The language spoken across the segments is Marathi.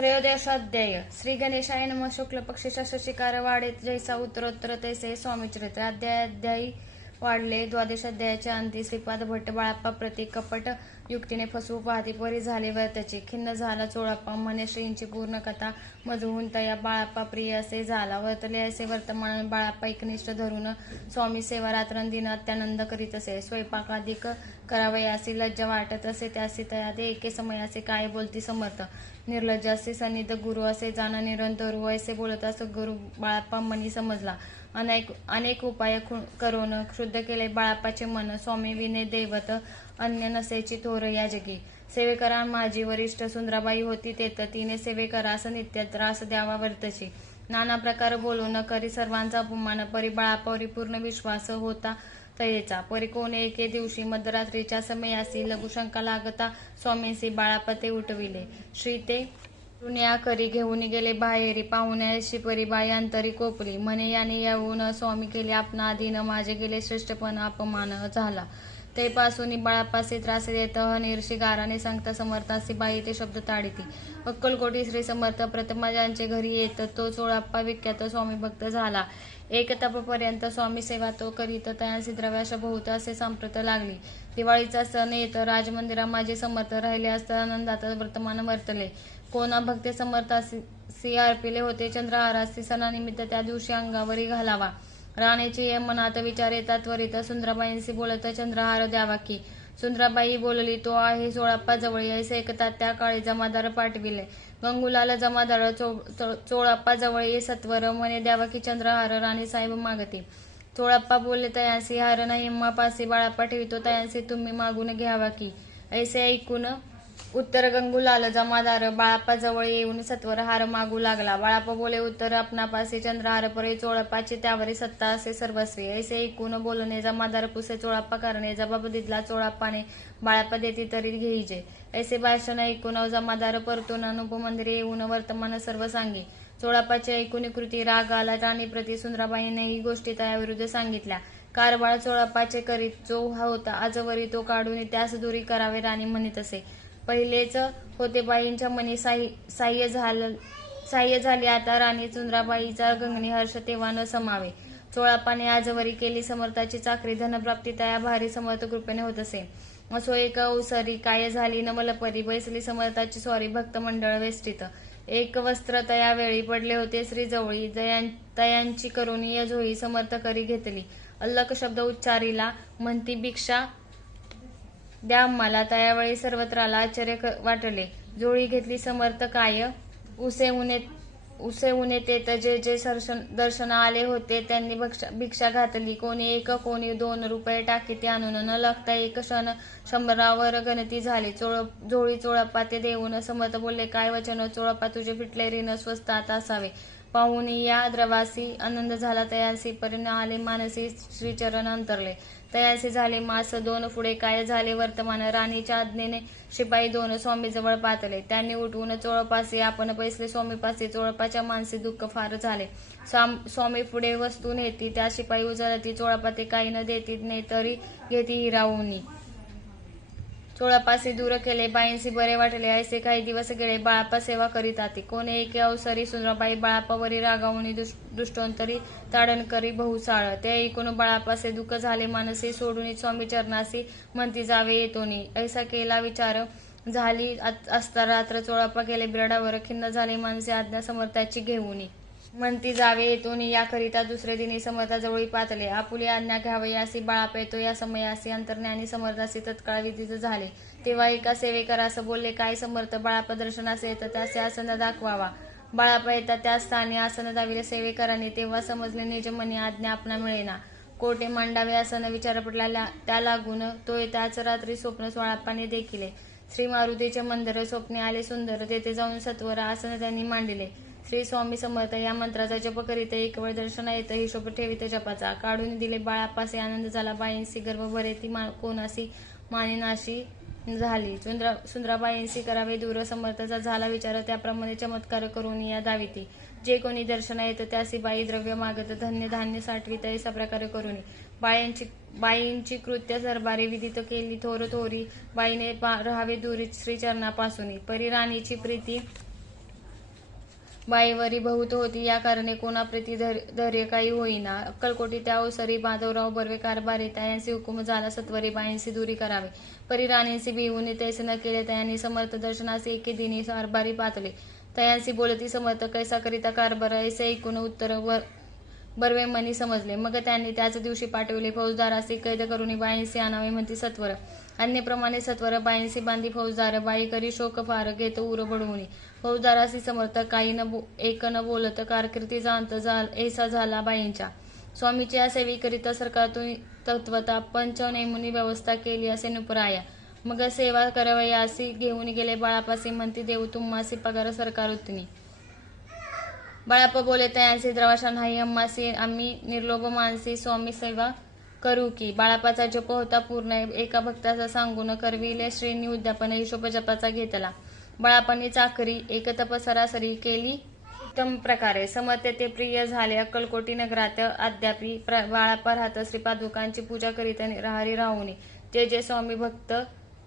त्रयोदशाध्याय श्री गणेशाय नमः. शुक्ल पक्षीच्या शशिकार वाढे जैसा उत्तरोत्तर तैसे स्वामीचरित्र. अध्यायी वाढले. द्वादशाध्यायाच्या अंती श्रीपाद भट्ट बाळाप्पा प्रति कपट युक्तीने फसवू पाहती परी झाले वर्तची. खिन्न झाला चोळाप्पा म्हणे श्रींची पूर्ण कथा मधुहून तया बाळाप्पा प्रिय असे झाला. वर्तले असे वर्तमान बाळाप्पा एकनिष्ठ धरून स्वामी सेवा रात्रंदिन अत्यानंद करीत असे. स्वयंपाकाधिक करावयासी लज्जा वाटत असे त्यासी तया ते एके समयाचे काय बोलती समर्थ. निर्लज्जासी सन्निध गुरु असे जाण निरंतर ऐसे बोलता सद्गुरु बाळाप्पा मनी समजला. अनेक उपाय करून क्षुद्ध केले बाळाप्पाचे मन. स्वामी विने दैवत अन्य नसेची थोर या जगी. सेवेकरा माझी वरिष्ठ सुंदराबाई होती तेथ तिने सेवेकरास नित्य त्रास द्यावा वर्तची. नाना प्रकार बोलून करी सर्वांचा अपमान. परी बाळाप्पावरी पूर्ण विश्वास होता तयेचा. परी कोणे एके दिवशी मध्यरात्रीच्या समयासी लघुशंका लागता स्वामींसी बाळाप्पा ते उठविले. श्री ते ऋण्या करी घेऊन गेले बाहेरी. पाहुण्याशी परी बाई अंतरी कोपली. म्हणे याने येऊन स्वामी केले आपणा अधीन. माझे गेले श्रेष्ठपण अपमान झाला. ते पासून बाळाप्पासी त्रास देत हनिर्षी गाराने सांगता समर्थासी बाई ते शब्द ताडिती. अक्कलकोटी श्री समर्थ प्रथम ज्यांचे घरी येत तो चोळाप्पा विख्यात स्वामी भक्त झाला. एक तपपर्यंत स्वामी सेवा तो करीत तयांसी द्रव्याश बहुत असे सांप्रत लागली. दिवाळीचा सण येत राजमंदिरा माझे समर्थ राहिले असता आनंदात वर्तमान वर्तले. कोणा भक्ते समर्थासी अर्पिले होते चंद्रहारासी सणानिमित्त त्या दिवशी अंगावरी घालावा. राणीची मनात विचार येतात त्वरित सुंदराबाईंशी बोलत चंद्रहार द्यावा की. सुंदराबाई बोलली तो आहे चोळाप्पा जवळ ऐसे ऐकतात त्या काळी जमादार पाठविले. गंगूलाल जमादार चोळाप्पा जवळ ये सत्वर म्हणे द्यावा की चंद्रहार. राणी साहेब मागती. चोळाप्पा बोलले तयांसी हार नाही पासी बाळाप्पा ठेवितो तयांसी तुम्ही मागून घ्यावा की. ऐसे ऐकून उत्तर गंगूलाल जमादार बाळाप्पा जवळ येऊन सत्वर हार मागू लागला. बाळाप्पा बोले उत्तर आपणापासी चंद्रहार परे चोळाप्पाची त्यावरी सत्ता असे सर्वस्वी. ऐसे ऐकून बोलणे जमादार पुसे चोळाप्पा करणे. जबाब दिला चोळाप्पाने बाळाप्पा देती तरी घेईजे. ऐसे भाषण ऐकून जमादार परतून अनुपमंदिरे येऊन वर्तमान सर्व सांगे. चोळाप्पाची ऐकून कृती राग आला. राणीप्रती सुंदराबाईने ही गोष्टी तयाविरुद्ध सांगितल्या. कारभार चोळाप्पाचे करीत जो होता आजवरी तो काढून त्यास दूरी करावे राणी म्हणत असे. पहिलेच होते बाईंच्या मनी साह्य झाली आता राणी सुंदराबाईचा गगनी हर्ष तेव्हा न समावे. चोळाप्पाने आजवरी केली समर्थाची चाकरी. धनप्राप्ती तया भारी समर्थ कृपेने होत असे. असो एक अवसरी काय झाली नवलपरी. बैसली समर्थाची स्वारी भक्त मंडळ वेष्टीत. एक वस्त्र तया वेळी पडले होते श्री जवळी. तयांची करुणीय झोळी समर्थ करी घेतली. अल्लक शब्द उच्चारिला म्हणती भिक्षा द्या आम्हाला. तयावेळी सर्वत्राला आश्चर्य वाटले. झोळी घेतली समर्थ काय उसे तेत जे जे दर्शना आले होते त्यांनी भिक्षा घातली. कोणी एक कोणी 2 रुपये टाकीते आणून न लागता एक क्षण 100वर गणती झाली. झोळी चोळाप्पा ते देऊन समर्थ बोलले काय वचन चोळाप्पा तुझे फिटले ऋण स्वस्त आता असावे. पाहून या द्रवासी आनंद झाला तयांसी परी आले मानसी श्रीचरण अंतरले. तयांसी झाले मास 2 पुढे काय झाले वर्तमान. राणीच्या आज्ञेने शिपाई 2 स्वामीजवळ पातले. त्यांनी उठवून चोळपासी आपण बैसले स्वामीपासी. चोळपाच्या मानसी दुःख फार झाले. स्वामी पुढे वस्तू नेती त्या शिपाई उचलती. चोळापा ते काही न देती ने तरी घेती हिरावूनी. चोळापासी दूर केले बाईंसी बरे वाटले. ऐसे काही दिवस गेले बाळाप्पा सेवा करीत आती. कोणे एके अवसरी सुंदराबाई बाळाप्पावरी रागावून दुष्टोंतरी ताडण करी बहुसाळ. ते ऐकून बाळाप्पासे दुःख झाले मानसी सोडून स्वामी चरणासी म्हणती जावे येतोनी. ऐसा केला विचार झाली असता रात्र चोळाप्पा गेले बिराडावर. खिन्न झाले मानसी आज्ञा समर्थाची घेऊनी. म्हणती जावे येतोनी याकरिता दुसरे दिनी समर्थाजवळी पातले. आपुली आज्ञा घ्यावयासी बाळाप्पा येतो या समयासी. अंतर्ज्ञानी समर्थासी तत्काळ विदित झाले. तेव्हा एका सेवेकरास बोलले काय समर्थ बाळाप्पा दर्शनास येत त्याचे आसन दाखवावा. बाळाप्पा येतात त्या स्थानी आसन दाविले सेवेकरांनी. तेव्हा समजले निजमनी आज्ञा आपणा मिळेना. कोठे मांडावे आसन विचार पडला त्या लागून. तो त्याच रात्री स्वप्न चोळाप्पाने देखिले. श्री मारुतीचे मंदिर स्वप्ने आले सुंदर. तेथे जाऊन सत्वर आसन त्यांनी मांडिले. श्री स्वामी समर्थ या मंत्राचा जप करीत एक वेळ दर्शना येत हिशोब ठेवित जपाचा. काढून दिले बाळाप्पासे आनंद झाला. बाईंसी गर्भ भरे ती कोणासी मानिनाशी झाली. सुंदराबाईंसी करावे दूर समर्थाचा झाला विचार. त्याप्रमाणे चमत्कार करून या दाविती. जे कोणी दर्शना येत त्यासी बाई द्रव्य मागत धन्य धान्य साठवीत ऐसा प्रकारे करुनी. बाईंची कृत्य दरबारी विदित केली थोर थोरी. बाईने राहावे दूरी श्रीचरणापासून. परी राणीची प्रीती बाईवरी बहुत होती या कारणे कोणाप्रती धैर्य काही होईना. अक्कलकोटी त्या अवसरी माधवराव बर्वे कारभारी तयांसी हुकूम झाला सत्वरी बाईंसी दूरी करावे. परी राणींसी भिवून तैसे न केले तयांनी समर्थ दर्शनासी एके दिनी कारभारी पातले. तयांसी बोलती समर्थ कैसा करिता कारभार ऐसे ऐकून उत्तर बर्वे मनी समजले. मग त्यांनी त्याच दिवशी पाठविले. फौजदारासी कैद करून बाईंसी आणावे म्हणती सत्वर. अन्यप्रमाणे सत्वर बाईंसी बांधी फौजदार. बाई करी शोक फार घेत उर बडवून. फौजदारासी समर्थ काही एक न बोलत कारकिर्दीचा अंत ऐसा झाला बाईंच्या. स्वामीच्या सेवेकरिता सरकारातून तत्वता पंच नेमून व्यवस्था केली असे नुपराया. मग सेवा करवयासी घेऊन गेले बाळापासी म्हणती देऊ तुम्हासी पगार सरकार उत्नी. बाळाप्पा बोले तयांसी द्रवाशा नाही अम्मासी आम्ही निर्लोभ मानसी स्वामी सेवा करू की. बाळाप्पाचा जप होता पूर्ण. एका भक्ताचा सांगून करविले श्रींनी उद्यापन हिशोब जपाचा घेतला. बाळाप्पांनी चाकरी एक तप सरासरी केली उत्तम प्रकारे. समर्थ ते प्रिय झाले. अक्कलकोटी नगरात अद्यापी बाळाप्पा राहत श्रीपादुकांची पूजा करीत राहरी राहुनी. जे जे स्वामी भक्त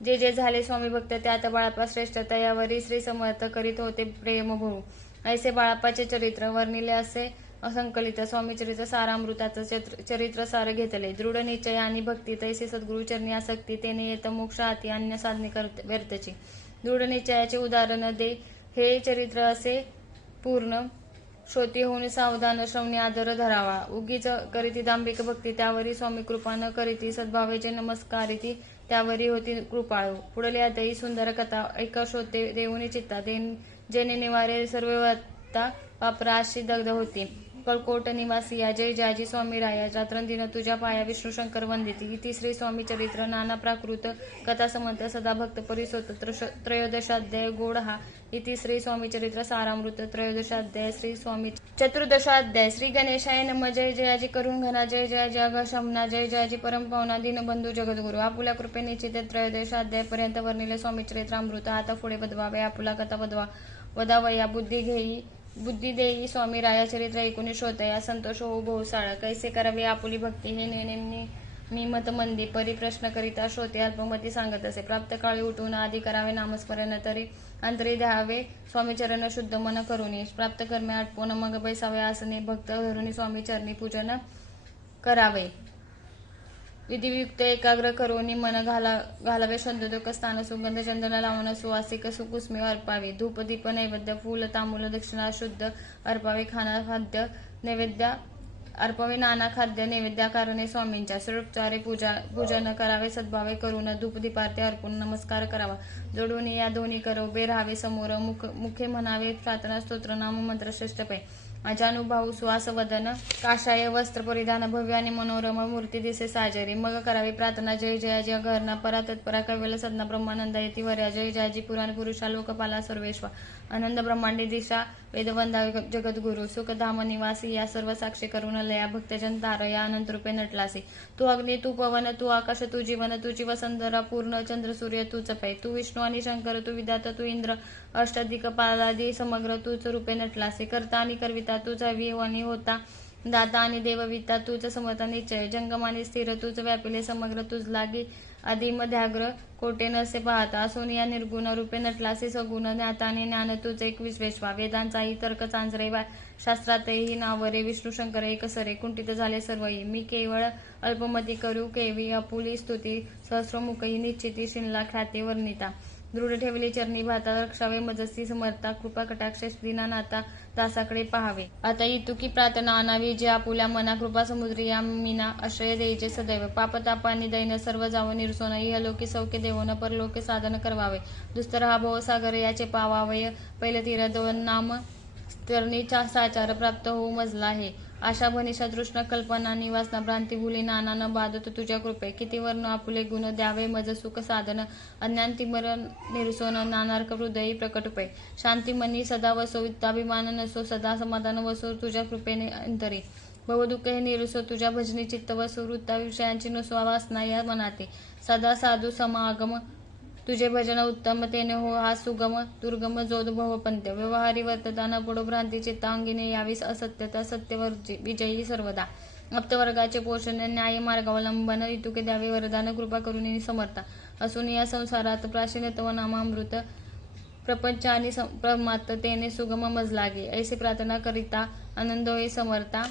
जे जे झाले स्वामी भक्त त्यात बाळाप्पा श्रेष्ठ. तयावरी श्री समर्थ करीत होते प्रेम भरू. ऐसे बाळाप्पाचे चरित्र वर्णिले असे असंकलित स्वामीचरित्र सारामृताचं चरित्र सार घेतले. दृढ निश्चय आणि भक्ती तैसे सद्गुरु चरणी आसक्ती तेने येत मोक्ष हाती अन्य साधने व्यर्थची. दृढ निश्चयाचे उदाहरण दे हे चरित्र असे पूर्ण. श्रोती होऊन सावधान श्रवणी आदर धरावा. उगीच करीती दांभिक भक्ती त्यावरी स्वामी कृपा न करीती. सद्भावेचे नमस्कारिती त्यावरी होती कृपाळू. पुढले अध्यायी सुंदर कथा ऐक श्रोते देऊनी चित्ता. जेणे निवारे सर्वता पापराशी दग्ध होती. कळकोट निवासी या जय जयाजी स्वामी राया. रात्रंदिन तुझ्या पाया विष्णू शंकर वंदिती. इति श्री स्वामी चरित्र नाना प्राकृत कथा समंत सदा भक्त परिसोत त्रयोदशाध्याय गोड हा. इति श्री स्वामी चरित्र सारामृत त्रयोदशाध्याय. श्री स्वामी चतुर्दशाध्याय. श्री गणेशाय नमः. जय जयाजी करुण घना. जय जयाजी अघशमना. जय जयाजी परमपावना दीनबंधू जगद्गुरु. आपुल्या कृपे निश्चित त्रयोदशाध्याय पर्यंत वर्णिले स्वामी चरित्रामृत. आता पुढे बदवावे आपुला कथा वदावया बुद्धी देई स्वामी राया. चरित्र ऐकून श्रोतया संतोष होऊ बहुसाळ. कैसे करावे आपुली भक्ती हे निमत मंदी. परी प्रश्न करिता श्रोते अल्पमती सांगत असे. प्राप्त काळी उठून आधी करावे नामस्मरण तरी अंतरी द्यावे स्वामी चरण शुद्ध मन करुणी. प्राप्त कर्मे आटपून मग बैसावे आसने. भक्त धरुणी स्वामी चरणी पूजन करावे. विधियुक्त एकाग्र करून मन घालावे. शंतदुःख स्थान सुगंध चंदन लावून सुवासिक सुकुस्मे अर्पावे. धूप दीप नैवेद्य फूल तांबूल दक्षिणा शुद्ध अर्पावे. खाद्य नैवेद्य अर्पावे. नाना खाद्य नैवेद्याकारणे स्वामींच्या षोडोपचारे पूजन करावे. सद्भावे करून धूप दीपार्थे अर्पून नमस्कार करावा. जोडून या दोन्ही कर उभे राहावे समोर. मुखे म्हणावे प्रार्थना स्तोत्र नाम मंत्र श्रेष्ठ पै. अजानुभाऊ सुवास वदन काषाय वस्त्र परिधान भव्य आणि मनोरम मूर्ती दिसे साजरी. मग करावी प्रार्थना. जय जयाजी अघर्णा परा तत्परा कैवल्य सदना ब्रह्मानंदा येती वर्या. जय जयाजी पुराण पुरुषा लोकपाला सर्वेश्वर आनंद ब्रह्मांडी दिशा वेदवंदा जगद्गुरु. सुखधाम निवासी या सर्व साक्षी करून लया. भक्तजन तारया अनंत रूपे नटलासी. तू अग्नी तू पवन तू आकाश तू जीवन तुझी वसंधरा पूर्ण चंद्र सूर्य तूच पै. तू विष्णू आणि शंकर तू विधाता तू इंद्र अष्टदिक्पालादी समग्र तूच रूपे नटलासी. करता आणि करविता तुझा विवणी होता. दाता आणि देवविता तूच समर्थ निश्चय. जंगम आणि स्थिर तूच व्यापिले समग्र तुझ लागी. आदिमध्याग्र कोटे नसे पाहता. असून या निर्गुण रूपे नटलासी. सगुण ज्ञाताने ज्ञान तुझ एक विश्वेश्वा. वेदांचाही तर्क चांजरे शास्त्रातही नावरे. विष्णू शंकर एक सरे. कुंठित झाले सर्वही. मी केवळ अल्पमती करू केवी. अपुली स्तुती सहस्रमुखही निश्चिती. शिनला ख्याती वर्णिता. दृढ ठेवली चरणी भाता. रक्षावे मजसी समर्था. कृपा कटाक्ष दीनानाथा दासाकडे पहावे. आता इतुकी प्रार्थना आणावी. जे आपुल्या मना कृपा समुद्री या मीना आश्रय द्यायचे सदैव. पापतापानी दैन सर्व जावं निरसोन. इहलोकी सौख्य देवोन परलोके साधन करवावे. दुस्तर हा भव सागर याचे पावावय. पहिले तीर दोन नाम तरणी साचार प्राप्त होऊ मजला आहे. आशा भनिशा तृष्ण कल्पना निवासना भ्रांती भुली नाना न बाधत तुझ्या कृपे. किती वर्ण आपुले गुण द्यावे मज सुख साधन. अज्ञानतिमर निरसोन नानार्क हृदयी प्रकट पै. शांती मनी सदा वसो युक्ताभिमान नसो. सदा समाधान वसो तुझ्या कृपेने अंतरी. भवदुःख हे निरसो तुझ्या भजनी चित्त वसो. वृत्ता विषयांची नसो वासना या मनाते. सदा साधू समागम तुझे भजन उत्तम तेने हो हा सुगम. दुर्गम जोद भवपंत्य. व्यवहारी वर्तता न पडो भ्रांती चित्ता. अंगिने यावी असत्यता सत्य विजयी सर्वदा. आप्तवर्गाचे पोषण न्याय मार्गावलंबन. इतुके द्यावे वरदान कृपा करुणी समर्था. असून या संसारात प्राचीनत्व नामामृत प्रपंच आणि परमात्मतेने सुगम मज लागे. ऐसे प्रार्थना करिता आनंद होई समर्था.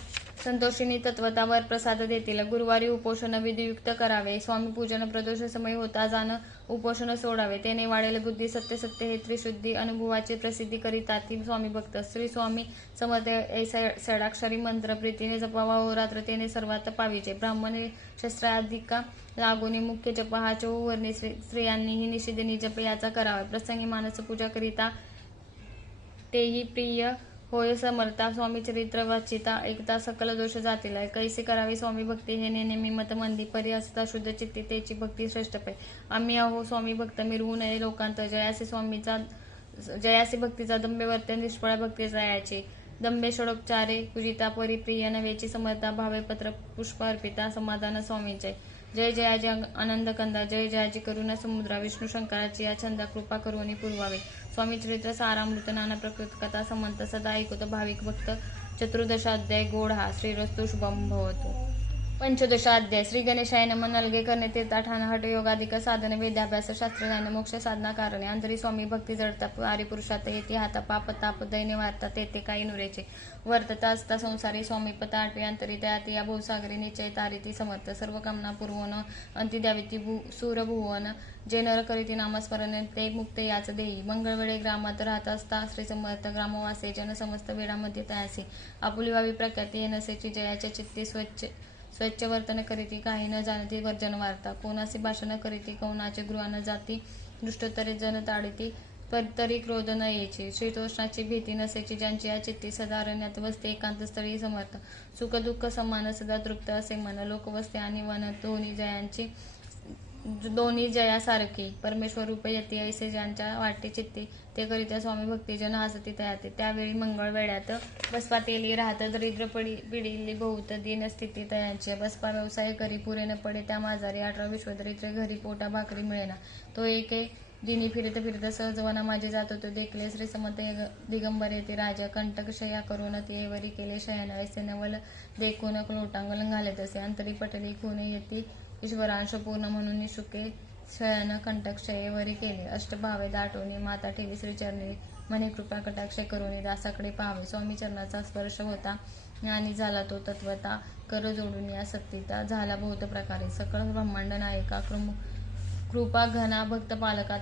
संतोषिनी तत्वता वर प्रसाद देतील. गुरुवारी उपोषण विधियुक्त करावे. स्वामी पूजन प्रदोष समय होता जाण उपोषण सोडावे. तेने वाढेल बुद्धी. सत्य सत्य हे त्रिशुद्धी अनुभवाची प्रसिद्धी करिता ती स्वामी भक्त. श्री स्वामी समर्थ ऐसा षडाक्षरी मंत्र प्रीतीने जपावा. अहोरात्र तेने सर्वात पाविजे. ब्राह्मणे शस्त्राधिका लागोनी मुख्य जप हा चौवर्णी स्त्रियांनीही निषेधनी जप याचा करावा. प्रसंगी मानस पूजा करिता तेही प्रिय होय समर्था. स्वामी चरित्र वाचिता एकता सकल दोष जातील. कैसे करावी स्वामी भक्ती हे नेहमी मत मंदी. परी असता शुद्ध चित्ती तेची भक्ती श्रेष्ठ पै. आम्ही आहो स्वामी भक्त मिरवू नये लोकांत. जयासी भक्तीचा दंबे वर्ते निष्फळ भक्तीचा याचे. दंबे षडोपचारे पूजिता परी प्रिय नव्हेची समर्था. भावे पत्र पुष्प अर्पिता समाधान स्वामींचे. जय जयाजी आनंद कंदा. जय जयाजी करुणा समुद्रा. विष्णू शंकराची या छंदा कृपा करुणी पूर्वावे. स्वामी चरित्र सारामृत नाना प्रकृत कथा समंत सदा ऐकतो भाविक भक्त. चतुर्दशाध्याय गोड हा. श्रीरस्तु शुभम भवतु. पंचदशाध्याय श्री गणेशाय नमः. नलगे करणे तीर्थाठान हठ योगाधिक साधन वेदाभ्यास शास्त्रज्ञान मोक्ष साधना कारणे. अंतरी स्वामी भक्ती जडता आरी पुरुषात येते हाता पाप ताप दैन्य वार्ता तेथे काही नुरेचे. वर्तता असता संसारी स्वामी पता आठवे अंतरी तयाती या भूसागरी निश्चय तारिती समर्थ. सर्व कामना पूर्वन अंती द्याविती सूर भुवन. जे नर करीती नामस्मरण ते मुक्त याच देई. मंगळवेळे ग्रामात राहत असता श्री समर्थ ग्रामवासे जन समस्त वेळामध्ये तयासी. आपुली व्हावी प्रख्याती हे नसेची. जयाच्या चित्ती स्वच्छ वर्तन करीती काही न जाणती वर्जन वार्ता. कोणासी भाषण करीती कौनाचे गृह न जाती. दृष्टोत्तरे जन ताडिती तरी क्रोध न यायची. शीतोष्णाची भीती नसेची ज्यांची या चित्ती. सदा अरण्यात बसते एकांत स्थळी समर्थ. सुख दुःख समान सदा तृप्त असे मन. लोक वसते आणि वन दोन्ही जयासारखी. परमेश्वर रूप येते ऐसे ज्यांच्या वाटे चित्ती. ते करित्या स्वामी भक्ती जन हसती तयाते. त्यावेळी मंगळ वेळ्यात बसपा तेली राहत. दरिद्र पिढीली बहुत दीन स्थिती तयांची. बसपा व्यवसाय करी पुरे न पडे त्या माझारी. 18 विश्वदरिद्र घरी पोटा भाकरी मिळेना. तो एके दिनी फिरत सहज वना माझे जात होतो. देखले श्री समर्थ दिगंबर येते राजा. कंटकशया करून ते वरी केले शयन. ऐसे नवल देखून लोटांगण घाले तसे. अंतरी पटली खून येती ईश्वरांश पूर्ण म्हणून सुखे शयन कंटकशयेवरी केले. अष्टभावे दाटोनी माता ठेवी श्रीचरणी. म्हणे कृपा कटाक्ष करुणी दासाकडे पाहावे. स्वामी चरणाचा स्पर्श होता आणि झाला तो तत्वता. कर जोडून या सत्तीता झाला बहुत प्रकारे. सकळ ब्रह्मांड नायका कृपा घना भक्त पालका.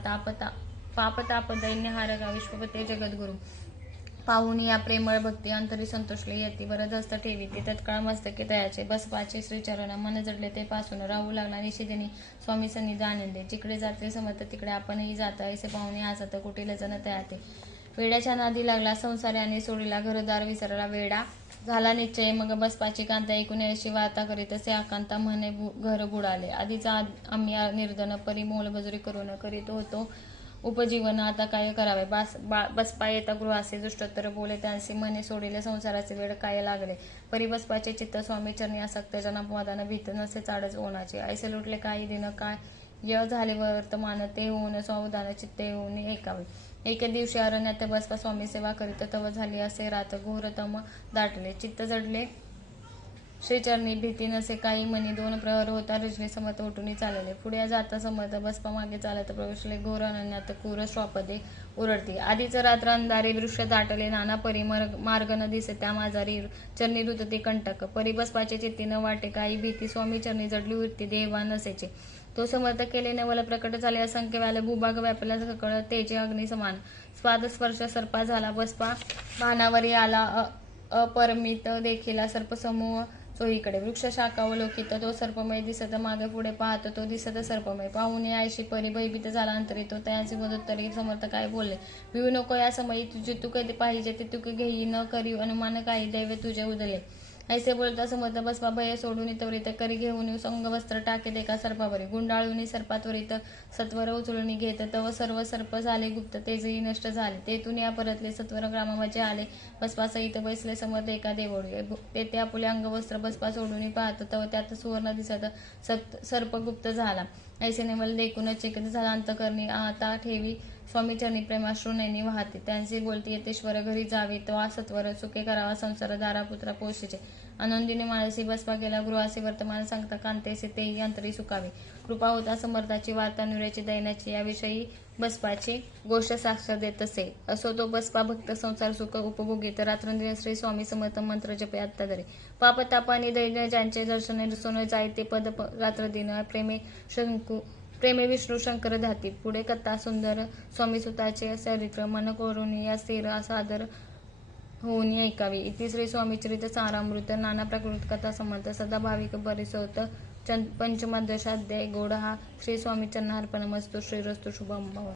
पाप ताप दैन्य हारका विश्वपते जगद्गुरु. पाहुनी या प्रेमळ भक्ती अंतरी संतोषले येती. वरद हस्त ठेवी ते तत्काळ मस्तके तयाचे. बसपाचे श्रीचरण मन जडले ते पासून. राहू लागला निषेधनी स्वामी सन्निधी आनंदे. जिकडे जाते समर्थ तिकडे आपणही जाता. ऐसे पाहुणे हसत कुटील जन तयाते. वेड्याच्या नादी लागला संसारी आणि सोडीला घरदार विसरला वेडा. झाला निश्चय मग बसपाची कांता. ऐकून अशी वार्ता करीत असे आकांता म्हणे घर बुडाले. आधीचा आम्ही निर्धन परी मोलमजुरी करून करीत होतो उपजीवन. आता काय करावे. बसपा येता गृहासे. दृष्टोत्तर बोले त्यांचे. मने सोडिले संसाराचे वेळ काय लागले. परी बसपाचे चित्त स्वामी चरणी आसक्त. जनापवादान भीत नसे चाडच ओनाचे. ऐसे लुटले काही दिन काय झाले वर्तमान. ते होऊन सावधान चित्ते होऊन ऐकावे. एके दिवशी अरण्यात बसपा स्वामी सेवा करीत तव झाली असे रात. घोरतम दाटले चित्त जडले श्रीचरणी. भीती नसे काही मनी. 2 प्रहर होता रजनी समर्थ उठून चालले. पुढे जाता समर्थ बसपा मागे चालत प्रवेशले. घोर अरण्यात क्रूर श्वापदे ओरडती. आधीच रात्र अंधारी. वृक्ष दाटले नाना परी. मार्ग न दिसे त्या माझारी. चरणी रुतते कंटक. परी बसपाचे चित्ती न वाटे काही भीती. स्वामी चरणी जडली वृत्ती देवान नसेचे. तो समर्थ केले नवल प्रकट झाले. असंख्य व्याल भूभाग व्यापला सकळ तेजे अग्नी समान. स्वाद स्पर्श सर्पा झाला. बसपा भानावरी आला अपरमित देखिला सर्पसमूह चोहीकडे. वृक्ष शाखावलोकित तो सर्पमय दिसत. मागे पुढे पाहत तो दिसत सर्पमय. पाहुणे आयशी परी भयभीत झाला अंतरी. तो त्यांचे मदोत्तरी समर्थ काय बोलले. भिवू नको या समयी. तुझे तू कधी पाहिजे ते तू घेई. न करी अनुमान काही दैव तुझे उदले. ऐसे बोलता समर्थ बसपा भय सोडून त्वरित करी घेऊन संग वस्त्र टाके एका सर्पावरी. गुंडाळून सर्पा त्वरित सत्वर उचलून घेत. तव सर्व सर्प झाले गुप्त. तेजही नष्ट झाले. तेथून या परतले सत्वर ग्रामामध्ये आले. बसपा सहित बसले समर्थ एका देवळी. तेथे आपुले अंगवस्त्र बसपा सोडून पाहत तव त्यात सुवर्ण दिसत सर्प गुप्त झाला. ऐसे नेमल देखून चकित झाला अंतकरणी. आता ठेवी स्वामीचरणी प्रेमाश्रू नैनी वाहते. त्यांचे बोलते येतेश्वर घरी जावे तो सत्वर सुखे करावा संसार दारा पुत्रा पोषिचे. आनंदिनी मानसी बसपा गेला गृहासे वर्तमान सांगता कांतेसे तेही अंतरी सुखावे. कृपा होता समर्थाची वार्ता नुऱ्याची दैनाची याविषयी बसपाची गोष्ट साक्षात देत असे. असो तो बसपा भक्त संसार सुख उपभोगीत रात्रंदिन श्री स्वामी समर्थ मंत्र जपे आत्ताधरे. पाप तापानी दैन्य ज्यांचे दर्शन सोन जाय ते पद रात्रदिन प्रेमे विष्णू शंकर धाती. पुढे कथा सुंदर स्वामी सुताचे चरित्र मन करून या स्थिर सादर होऊन ऐकावे. इति श्री स्वामीचरित सारामृत नाना प्राकृत कथा समर्थ सदा भाविक परिसोत पंचमदशाध्याय गोड हा श्री स्वामी चरणार्पणमस्तु. श्रीरस्तु शुभम भवतु.